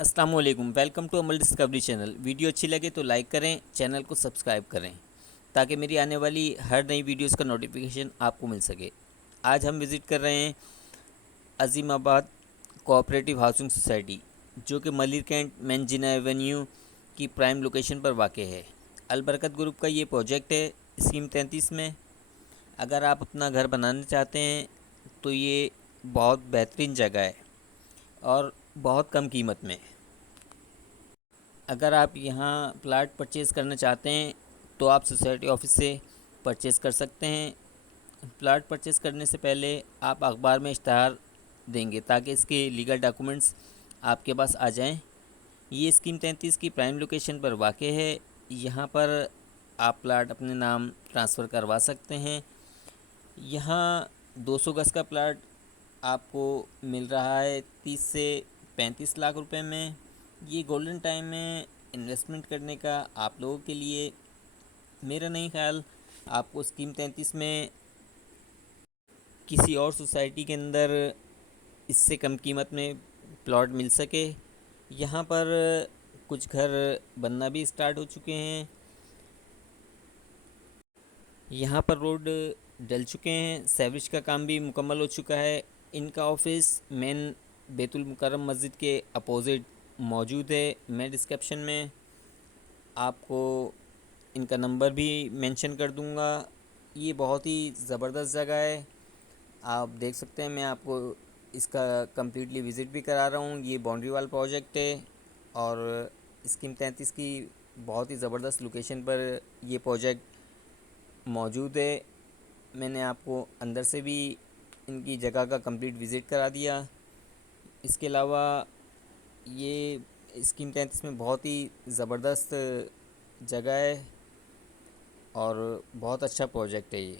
السلام علیکم، welcome to عمل ڈسکوری چینل۔ ویڈیو اچھی لگے تو لائک کریں، چینل کو سبسکرائب کریں تاکہ میری آنے والی ہر نئی ویڈیوز کا نوٹیفیکیشن آپ کو مل سکے۔ آج ہم وزٹ کر رہے ہیں عظیم آباد کوآپریٹیو ہاؤسنگ سوسائٹی، جو کہ ملیر کینٹ مین جناح ایونیو کی پرائم لوکیشن پر واقع ہے۔ البرکت گروپ کا یہ پروجیکٹ ہے اسکیم 33 میں۔ اگر آپ اپنا گھر بنانا چاہتے ہیں تو یہ بہت بہترین جگہ ہے اور بہت کم قیمت میں۔ اگر آپ یہاں پلاٹ پرچیز کرنا چاہتے ہیں تو آپ سوسائٹی آفس سے پرچیز کر سکتے ہیں۔ پلاٹ پرچیز کرنے سے پہلے آپ اخبار میں اشتہار دیں گے تاکہ اس کے لیگل ڈاکومنٹس آپ کے پاس آ جائیں۔ یہ اسکیم 33 کی پرائم لوکیشن پر واقع ہے۔ یہاں پر آپ پلاٹ اپنے نام ٹرانسفر کروا سکتے ہیں۔ یہاں 200 گز کا پلاٹ آپ کو مل رہا ہے 30 سے 35 لاکھ روپے میں۔ یہ گولڈن ٹائم ہے انویسٹمنٹ کرنے کا آپ لوگوں کے لیے۔ میرا نہیں خیال آپ کو اسکیم 33 میں کسی اور سوسائٹی کے اندر اس سے کم قیمت میں پلاٹ مل سکے۔ یہاں پر کچھ گھر بننا بھی سٹارٹ ہو چکے ہیں۔ یہاں پر روڈ ڈل چکے ہیں، سیوریج کا کام بھی مکمل ہو چکا ہے۔ ان کا آفس مین بیت المکرم مسجد کے اپوزٹ موجود ہے۔ میں ڈسکرپشن میں آپ کو ان کا نمبر بھی مینشن کر دوں گا۔ یہ بہت ہی زبردست جگہ ہے، آپ دیکھ سکتے ہیں۔ میں آپ کو اس کا کمپلیٹلی وزٹ بھی کرا رہا ہوں۔ یہ باؤنڈری وال پروجیکٹ ہے اور اسکیم 33 کی بہت ہی زبردست لوکیشن پر یہ پروجیکٹ موجود ہے۔ میں نے آپ کو اندر سے بھی ان کی جگہ کا کمپلیٹ وزٹ کرا دیا۔ اس کے علاوہ یہ اسکیم 33 میں بہت ہی زبردست جگہ ہے اور بہت اچھا پروجیکٹ ہے یہ۔